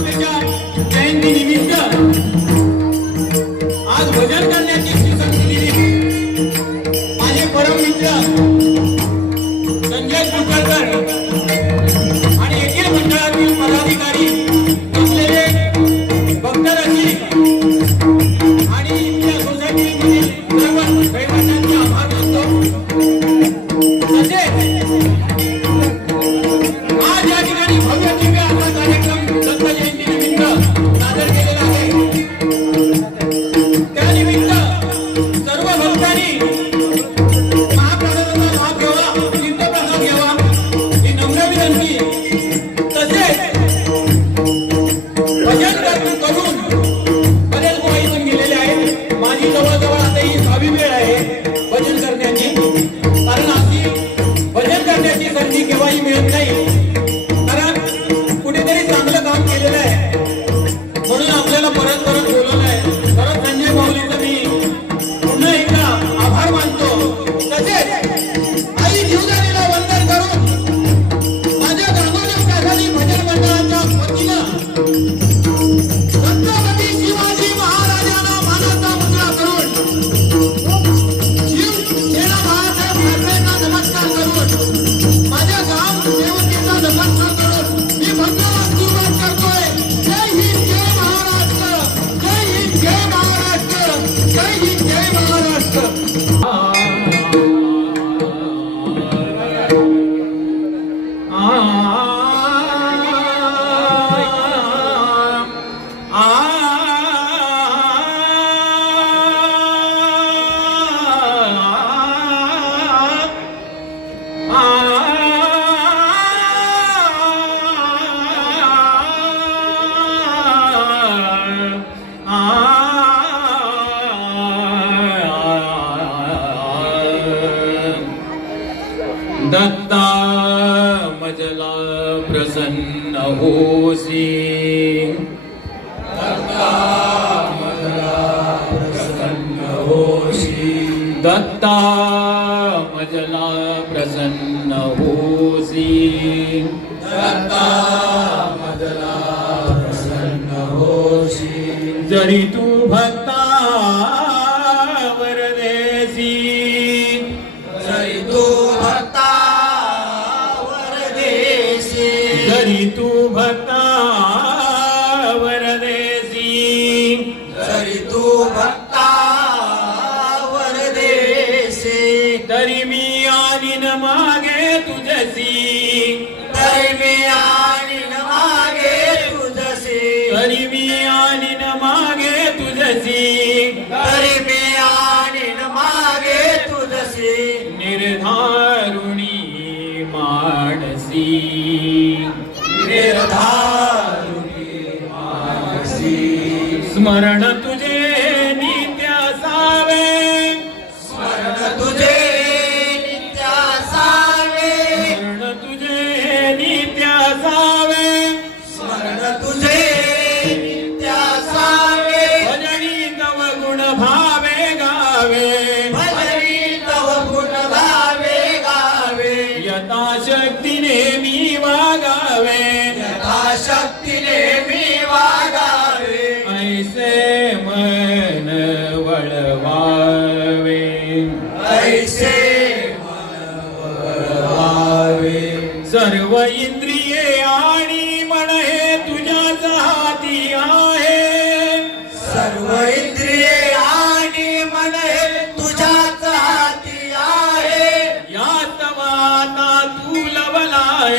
महामातेच्या जयंती निमित्त आज भजन करण्याची संधी दिली। माझे परम मित्र संजय कुलकर्णी आणि येथील मंडळातील पदाधिकारी असलेले भक्तराजी आणि इथल्या सोसायटीमधील सर्व रहिवाशांचे आभार मानतो। तसेच आज या ठिकाणी भव्य दिव्य असा कार्यक्रम दत्त जयंती निमित्त सादर केलेला आहे। त्यानिमित्त सर्व भक्तांनी महाप्रसादाचा लाभ घ्यावा, तीर्थप्रसाद घ्यावा ही नम्र विनंती। तसेच भजन करून बरेच लोक इथून गेलेले आहेत। माझी जवळजवळ आता ही 6वी वेळ आहे भजन करण्याची, कारण अशी भजन करण्याची संधी केव्हाही मिळत नाही, कारण कुठेतरी चांगलं काम केलेलं आहे म्हणून आपल्याला परत परत बोलवलं आहे। परत संजय माऊलींचं मी पुन्हा एकदा आभार मानतो। तसेच आई जीवदानीला वंदन करून माझ्या गांगोली प्रासादी भजन मंडळाच्या वतीनं छत्रपती शिवाजी महाराजांना मानाचा मुद्रा करून सेना बाळासाहेब ठाकरेंना नमस्कार करून माझ्या गाव सेवकेचा नमस्कार करून मी भगवान सुरुवात करतोय। जय हिंद, जय महाराष्ट्र, जय हिंद, जय महाराष्ट्र, जय हिंद, जय महाराष्ट्र। दत्ता मजला प्रसन्न होसी, दत्ता मजला प्रसन्न होसी, दत्ता मजला प्रसन्न होसी, दत्ता मजला प्रसन्न होसी। जरी तू भक्ता वरदेसी, जरी तू भक्ता वरदेसी, जरी तू भक्ता वरदेसी, जरी तू भक्ता वरदेसी, तरी मी आणीन मागे तुझसी, तरी मी आणीन मागे तुझसी, तरी मी आणीन मागे तुझसी, तरी मी आणीन मागे तुझसी। निर्धारुणी मानसी, निर्धारुणी मानसी, स्मरण तुझे नित्य असावे, स्मरण तुझे नित्य असावे, स्मरण तुझे नित्य असावे, स्मरण तुझे नित्य असावे। भजनी तव गुण भावे गावे, भजनी तव गुण भावे गावे, यथाशक्तीने मी वागावे, यथाशक्तीने मी वागावे, ऐसे मन वळवावे, ऐसे मन वळवावे। सर्व इंद्रिये आणि मन हे तुझ्याच हाती आहे, सर्व इंद्रिये आणि मन हे तुझ्याच हाती आहे। यात वाता तू लवलाय,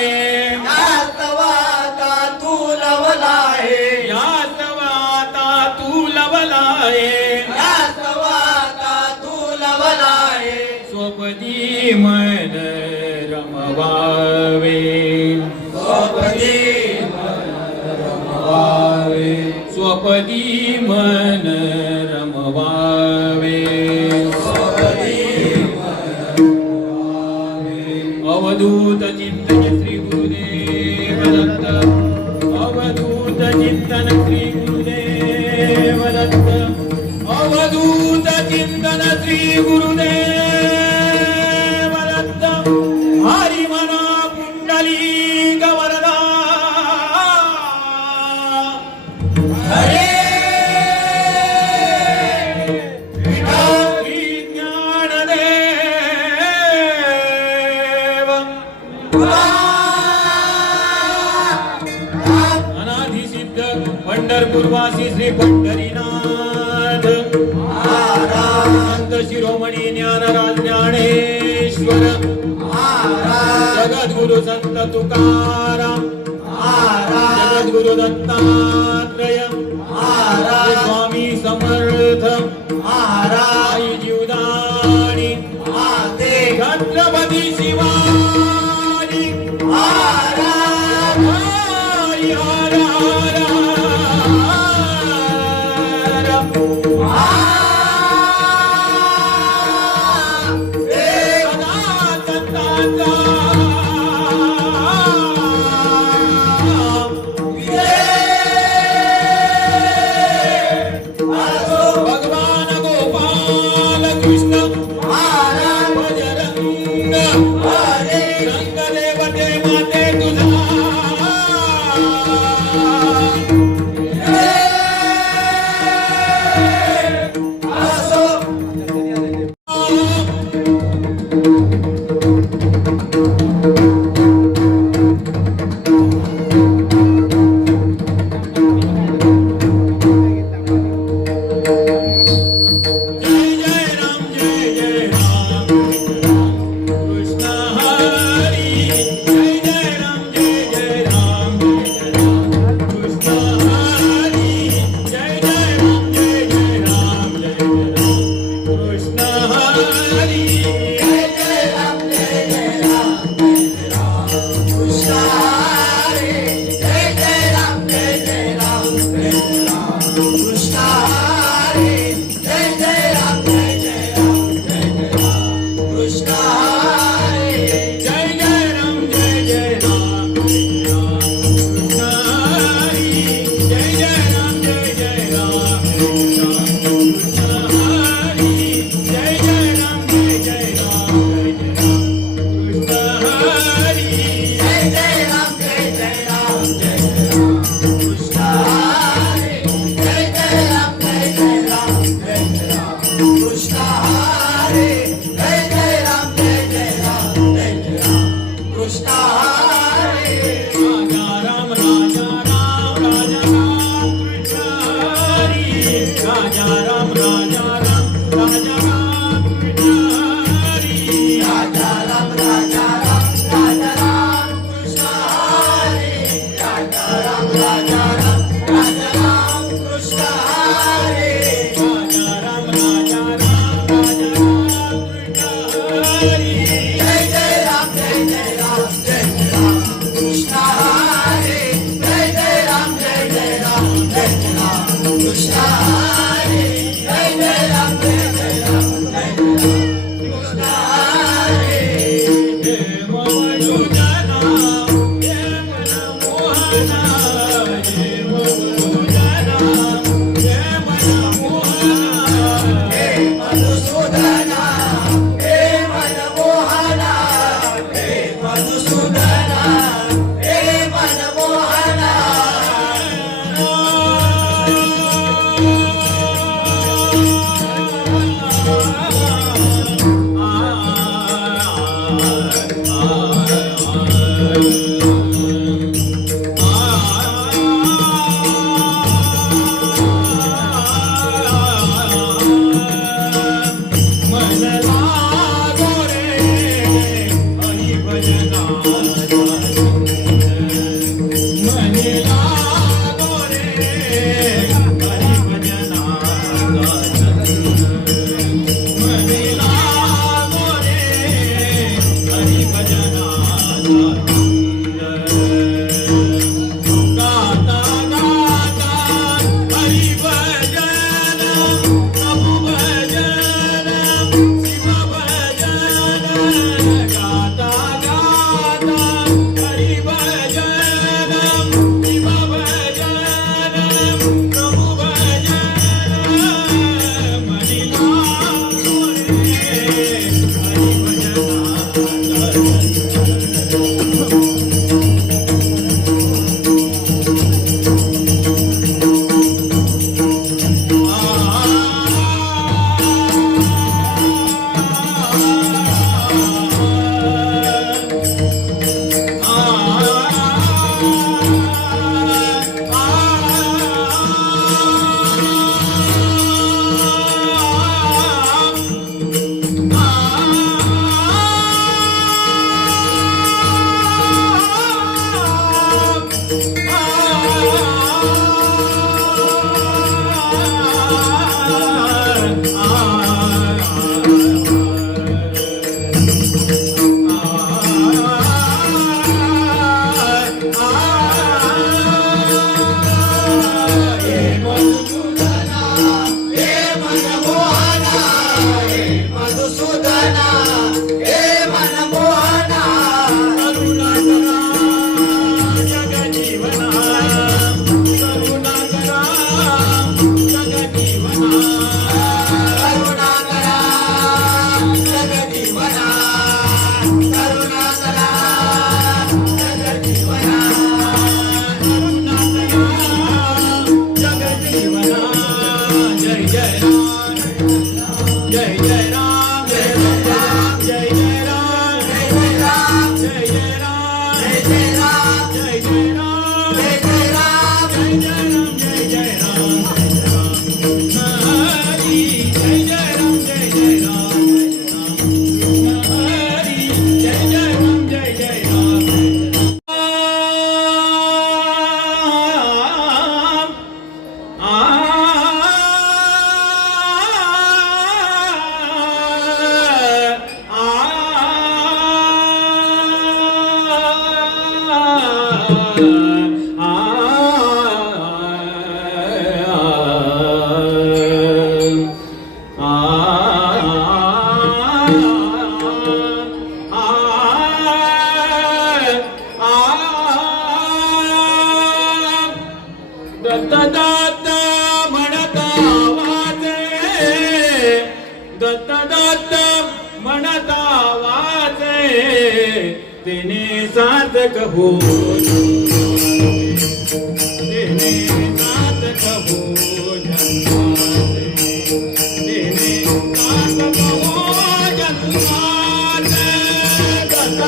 यात वाता तू लवलाय, यात वाता तू लवलाय, यात वाता तू लवलाय। स्वपदी मन रमवावे, स्वपदी मन रमवावे, स्वपदी मन रमवावे, स्वपदी मन रमवावे। अवधूत चिंतन श्री गुरुदेव दत्त, अवधूत चिंतन श्री गुरुदेव दत्त, अवधूत चिंतन श्री गुरुदेव दत्त। हरि मना पुंडलिक वरदा हरे विठ्ठल ज्ञानदेव अनादि सिद्ध पंढरपूरवासी श्री पंढरीनाथ संत शिरोमणी ज्ञानराज ज्ञानेश्वर जगद्गुरु संत तुकाराम जगद्गुरु दत्तात्रय स्वामी समर्थ आई जीवदानी छत्रपती शिवाजी हरी हर भगवान गोपाल कृष्ण बजरंग रंगदेव ते माते तुझा दत्त म्हणता वाचे, दत्त म्हणता वाचे, तिने सार्थक हो, तिने सार्थक हो जन्माचे, तिने सार्थक हो जन्माचे. दत्त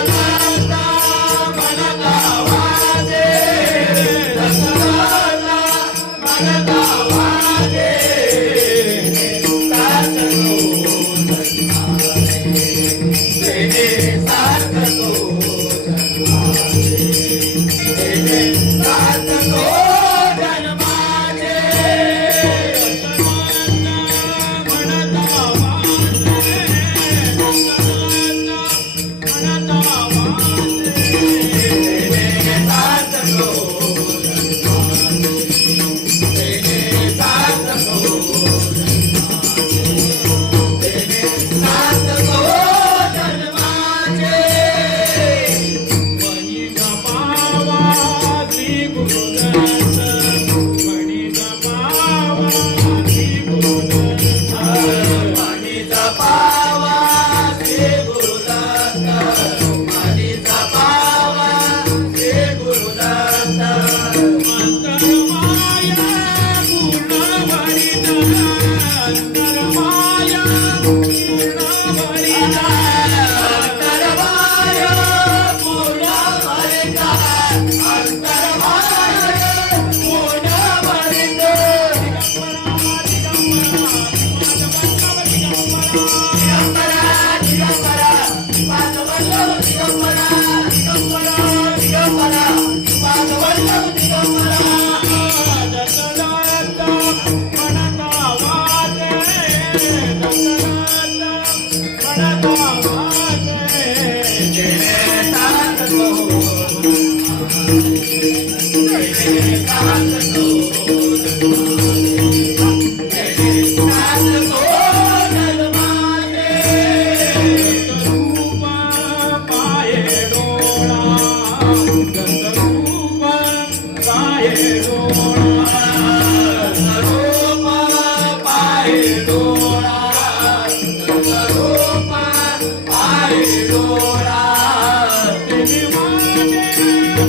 म्हणता वाचे, दत्त म्हणता वाचे, सार्थक हो जन्माचे, तिने सार्थक हो जन्माचे, तिने सार्थक हो जन्माचे. म्हणता वाचे, म्हणता वाचे, तिने सार्थक हो जन्माचे, तिने सार्थक हो जन्माचे, तिने सार्थक हो जन्माचे. मणिचा पावा श्री गुरुदत्त, मणिचा पावा श्री गुरुदत्त, मणिचा पावा श्री गुरुदत्त, मणिचा पावा श्री गुरुदत्त. अंतरमाया पूर्ण भरित, अंतरमाया पूर्ण भरित, अंतरमाया पूर्ण भरित, अंतरमाया पूर्ण भरित. दिगंबरा दिगंबरा पादवल्लभ दिगंबरा, दिगंबरा दिगंबरा पादवल्लभ दिगंबरा. दत्त म्हणता वाचे, दत्त म्हणता वाचे, तिने सार्थक हो जन्माचे, तिने सार्थक हो जन्माचे, तिने सार्थक हो जन्माचे. दत्तरूप पाये डोळा, दत्तरूप पाये डोळा, दत्तरूप पाये डोळा, दत्तरूप पाये डोळा. तिने वाटे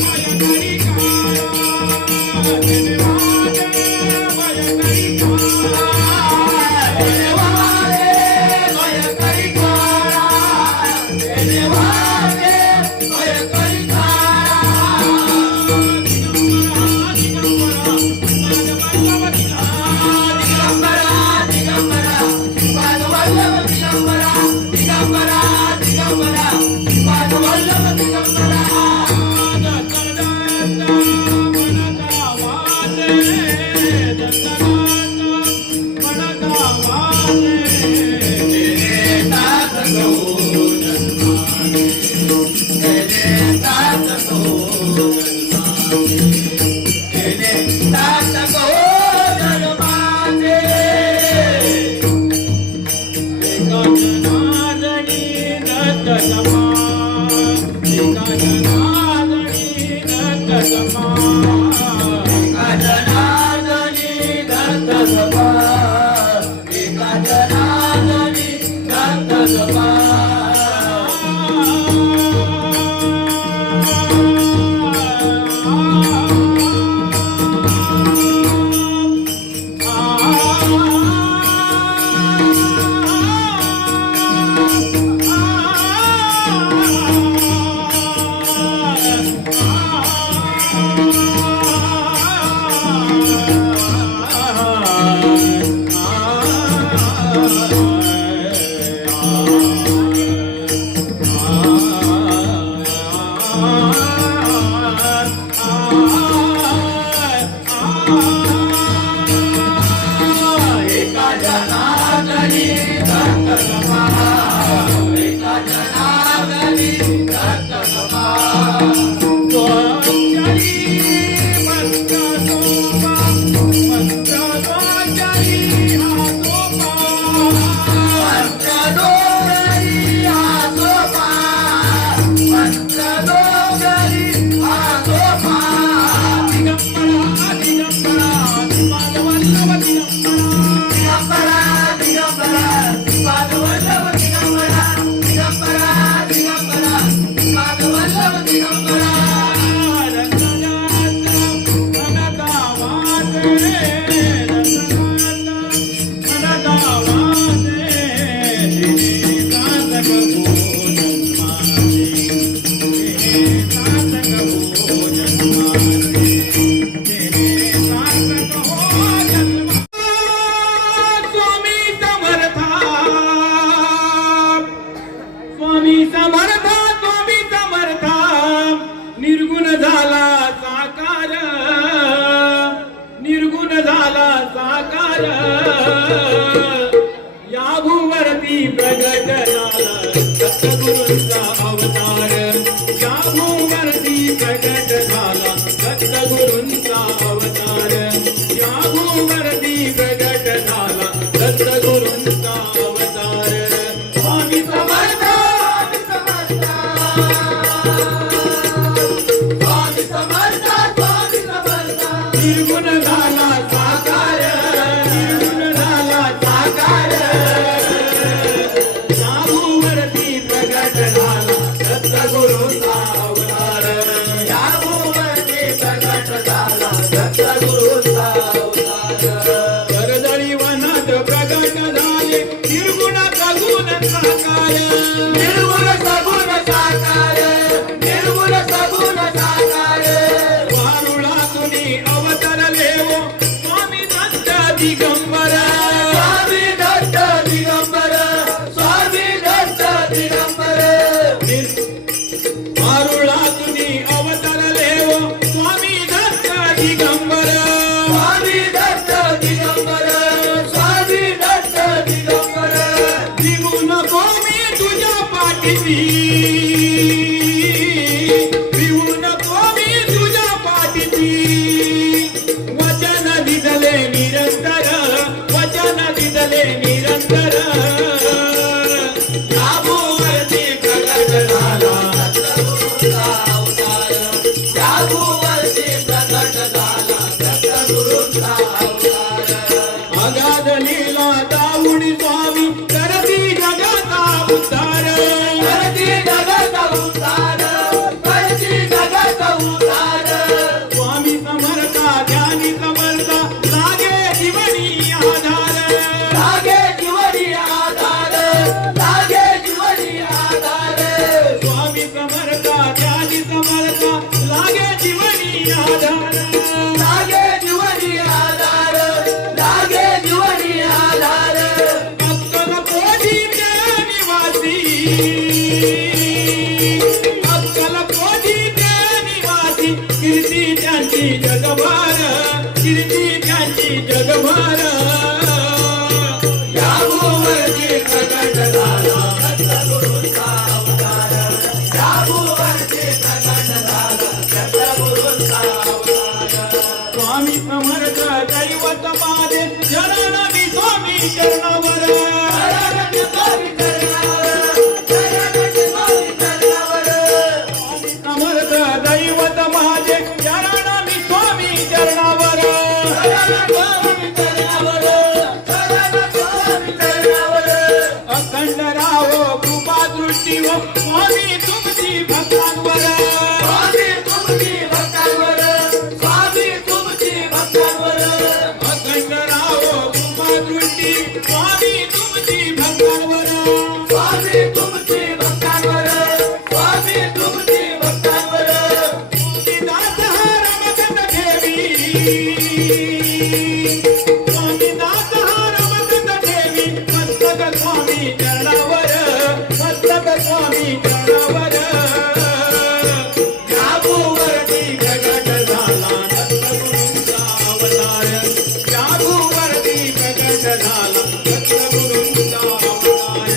भय करी काळा, तिने वाटे भय करी काळा, तिने वाटे भय करी काळा, तिने वाटे भय करी काळा. दिगंबरा पादवल्लभ दिगंबरा, दिगंबरा दिगंबरा पादवल्लभ दिगंबरा. दत्त म्हणता वाचे, दत्त म्हणता वाचे, तिने सार्थक हो जन्माचे, तिने सार्थक हो जन्माचे, तिने सार्थक हो जन्माचे. एका जनार्दनी दत्त समान, एका जनार्दनी दत्त समान, एका जनार्दनी दत्त समान, एका जनार्दनी दत्त निर्गुण झाला साकार या भूवरती प्रगट झाला सद्गुरूंचा अवतार या भूवरती प्रगट झाला सद्गुरूंचा अवतार या भूवरती प्रगट झाला सद्गुरूंचा अवतार स्वामी समर्थ निर्गुण झाला साकार निर्गुण झाला साकार याभूवरती प्रगट झाला सद्गुरूंचा अवतार याभूवरती प्रगट झाला सद्गुरूंचा अवतार करदळी वनात प्रगट झाले निर्गुण सगुण साकार निर्गुण सगुण साकार निर्गुण सगुण साकार वारुळातुनी अवतरले ओ स्वामी दत्त दिगंबर स्वामी दत्त दिगंबर स्वामी दत्त दिगंबर वारुळातुनी अवतरले ओ स्वामी दत्त दिगंबर स्वामी दत्त दिगंबर स्वामी दत्त दिगंबर दिगू नको मी तुझ्या पाठीशी भिवू नको मी तुझ्या पाठीशी वचन दिदले निरंतर वचन दिदले निरंतर या भूवरती प्रगट झाला सद्गुरूंचा अवतार या भूवरती प्रगट झाला सद्गुरूंचा अवतार अगाध लीला दाऊडी स्वामी करती जगाचा उद्धार करती जगाचा उद्धार करती जगाचा उद्धार स्वामी समर्था ध्यानी समर्था लागे जीवनी आधार लागे जीवनी आधार लागे जीवनी आधार स्वामी समर्था ध्यानी समर्था लागे जीवनी आधार लागे जीवनी आधार लागे जीवनी आधार अक्कलकोटी निवासी अक्कलकोटी निवासी कीर्ती त्यांची जगभर कीर्ती त्यांची जगभर या भूवरती प्रगट झाला सद्गुरूंचा अवतार या भूवरती प्रगट झाला सद्गुरूंचा अवतार स्वामी समर्थ दैवत माझे चरण मी स्वामी चरणावर चरण मी स्वामी चरणावर चरण मी स्वामी चरणावर स्वामी समर्थ दैवत माझे चरण मी स्वामी चरणावर चरण स्वामी चरणावर चरण स्वामी चरणावर अखंड राहो कृपा दृष्टी हो स्वामी तुमची भक्तांवर स्वामी तुमची भक्तांवर स्वामी तुमची भक्तांवर अखंड राहो कृपा दृष्टी स्वामी तुमची भक्तांवर स्वामी तुमची भक्तांवर स्वामी तुमची भक्तांवर स्वामी दास रमतन ठेवी स्वामी दास रमतन ठेवी मस्तक स्वामी चरणावर मस्तक स्वामी चरणावर या भूवरती प्रगट झाला सद्गुरूंचा अवतार या भूवरती प्रगट झाला सद्गुरूंचा अवतार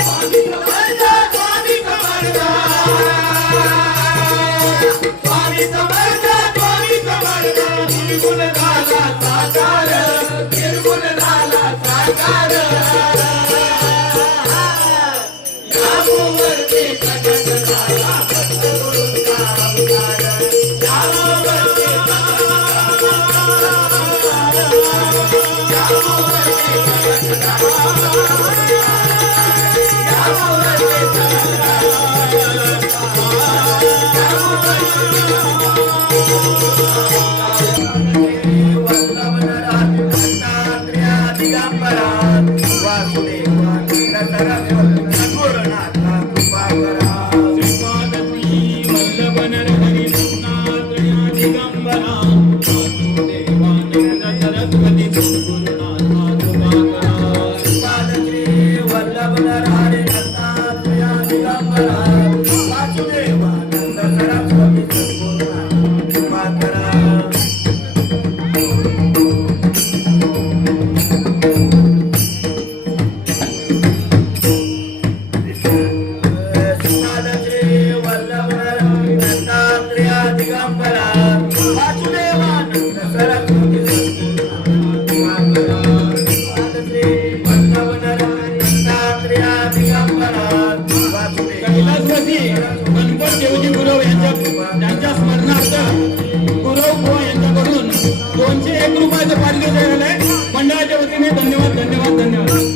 स्वामी समर्थ स्वामी समर्थ स्वामी समर्थ स्वामी समर्थ निर्गुण झाला साकार निर्गुण झाला साकार या भूवरती प्रगट झाला सद्गुरूंचा अवतार या भूवरती वासुदेवानंद सरस्वती कैलासवासी गणपत देवजी गुरव यांच्या स्मरणार्थ गुरव बुवा यांच्याकडून 201 रुपयाचं पारितोषिक झालंय. मंडळाच्या वतीने धन्यवाद धन्यवाद धन्यवाद.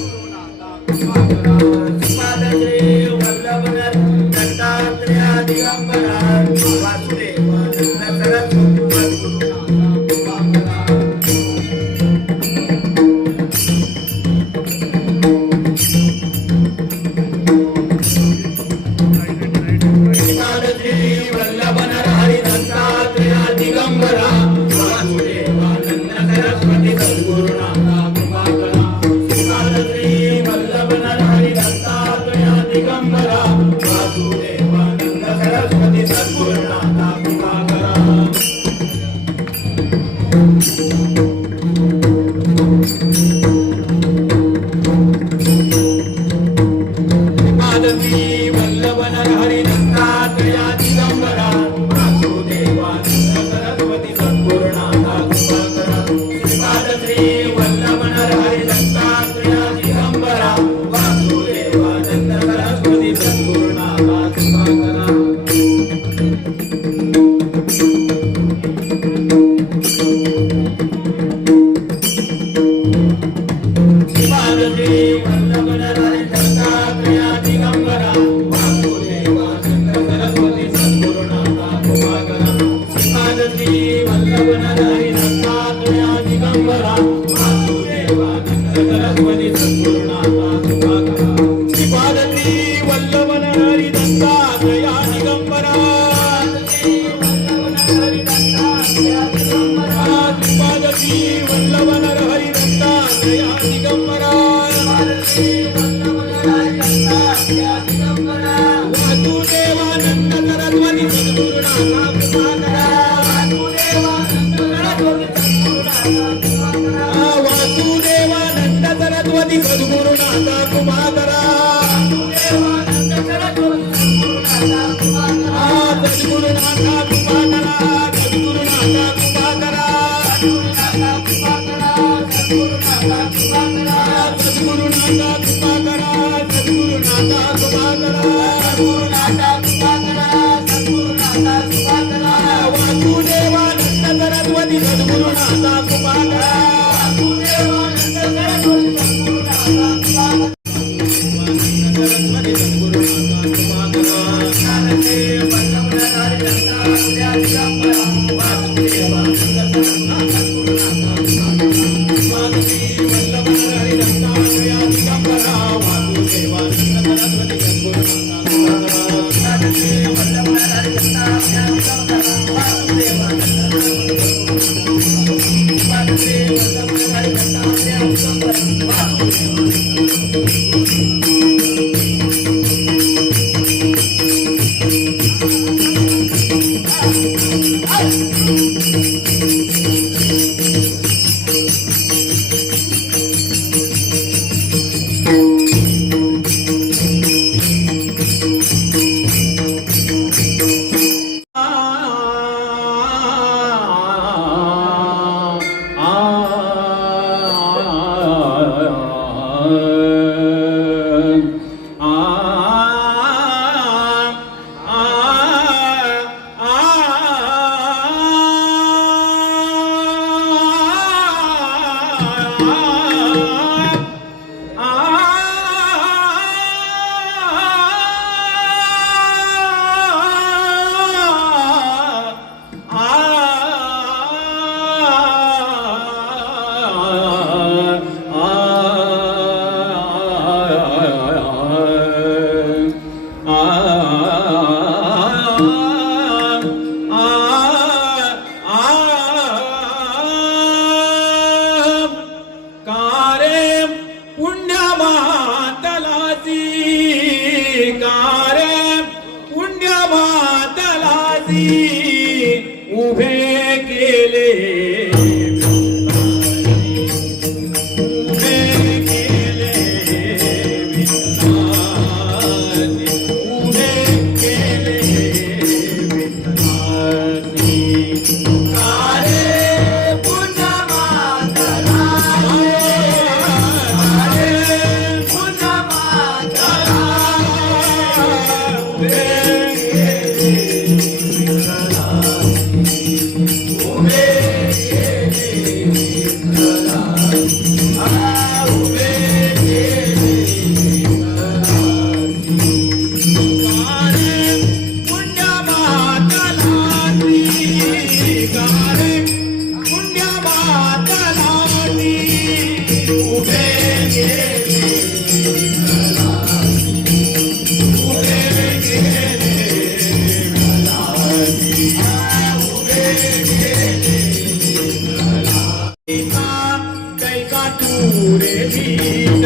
तू रे धीर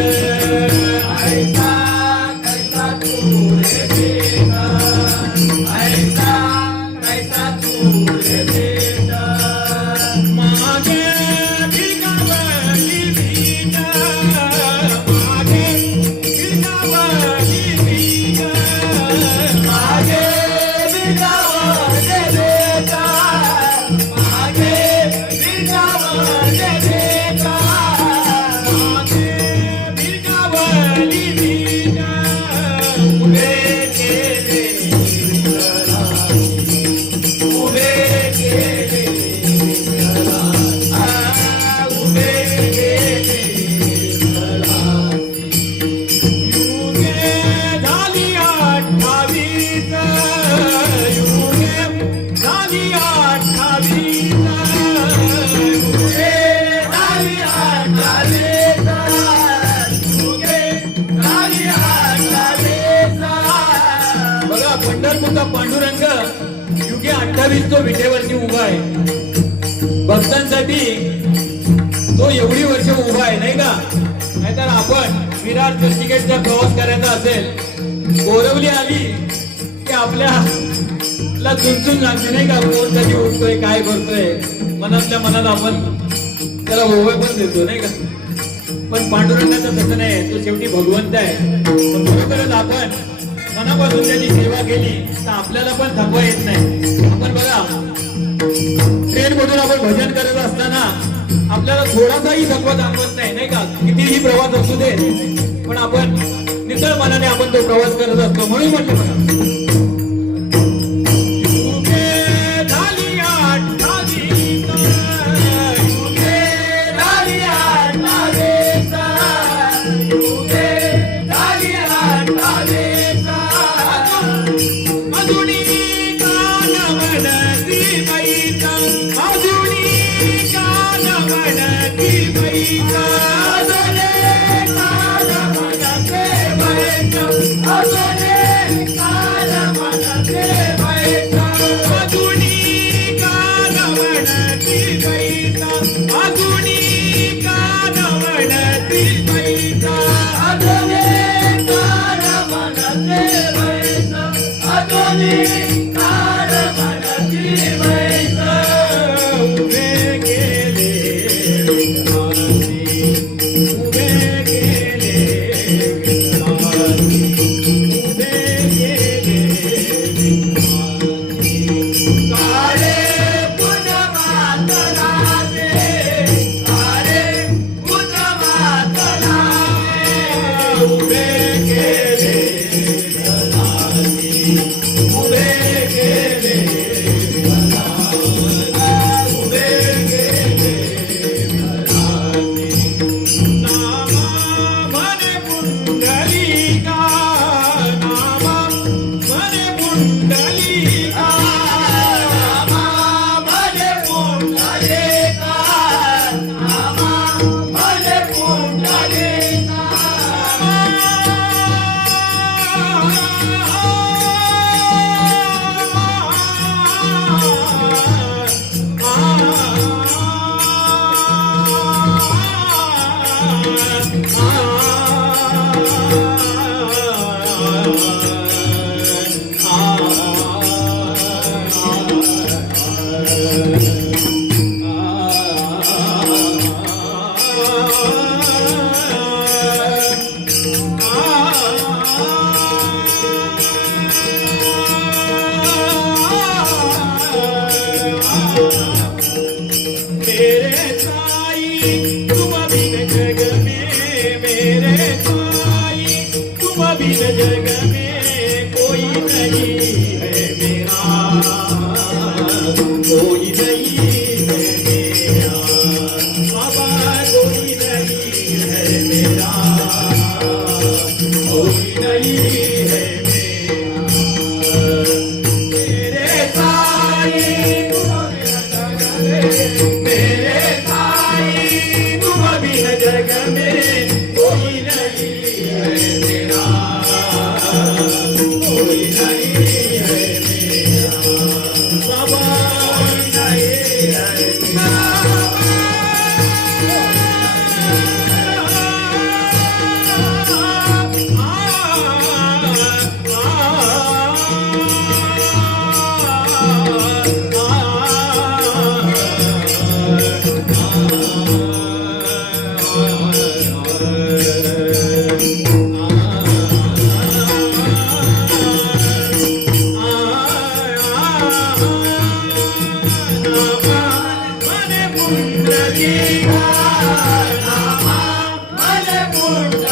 ऐसा कैसा तू रे धीर ऐसा कैसा तू रे धीर मागे भिगावली भीत मागे भिगावली भीत मागे भिगावली भीत मागे भिगावली भीत मागे भिगावली भीत उभे केले उभे केले उभे केले युगे झाली 28 युगे झाली 28 युगे झाली 28 युगे झाली 28 बघा पंढरपूरचा पांडुरंग युगे 28 तो विटेवरती उभा आहे भक्तांसाठी तो एवढी वर्ष उभा आहे नाही का नाहीतर आपण विरार चर्चगेटचा प्रवास करायचा असेल गोरवली आली की आपल्याला चुनचुन लागते नाही का कोण कधी उठतोय काय करतोय मनातल्या मनात आपण त्याला ओवे पण देतो नाही का पण पांडुरंगाचं तसं नाही तो शेवटी भगवंत आहे पण बरोबरच आपण मनापासून त्याची सेवा केली तर आपल्याला पण थकवा येत नाही आपण बघा ट्रेन मधून आपण भजन करत असताना आपल्याला थोडासाही थकवा जाणवत नाही का कितीही प्रवास असू दे पण आपण नितळ मनाने आपण तो प्रवास करत असतो म्हणून म्हटलं बघा युगे झाली 28 युगे झाली 28 युगे झाली 28 अजुनी कान म्हणती बाईचा अजुनी कान म्हणती बाईचा अजुनी कान म्हणते बाईचा अजुनी कान म्हणते बाईचा अजुनी कान म्हणती बाईचा अजुनी कान म्हणती बाईचा अजुनी कान म्हणते बाईचा अजुनी कान म्हणती बाईचा उभे गेले विठ्ठलाची उभे गेले विठ्ठलाची उभे गेले विठ्ठलाची काळे पुनमात लावे काळे पुनमात लावे उभे गेले विठ्ठलाची उभे गेले विठ्ठलाची उभे गेले विठ्ठलाची नामा म्हणे पुंडलिका नामा म्हणे पुंडलिका नामा म्हणे पुंडलिका नामा म्हणे पुंडलिका मेरे साई तुम बिन जग में मेरे साई तुम बिन जग में कोई नहीं है मेरा कोई नहीं है मेरा बाबा कोई नहीं है मेरा कोई नहीं है मेरा मेरे साई मेरे साई तुम बिन जग में कोई नहीं है मेरा कोई नहीं है मेरा बाबा कोई नहीं है मेरा नामा मध्ये मुंड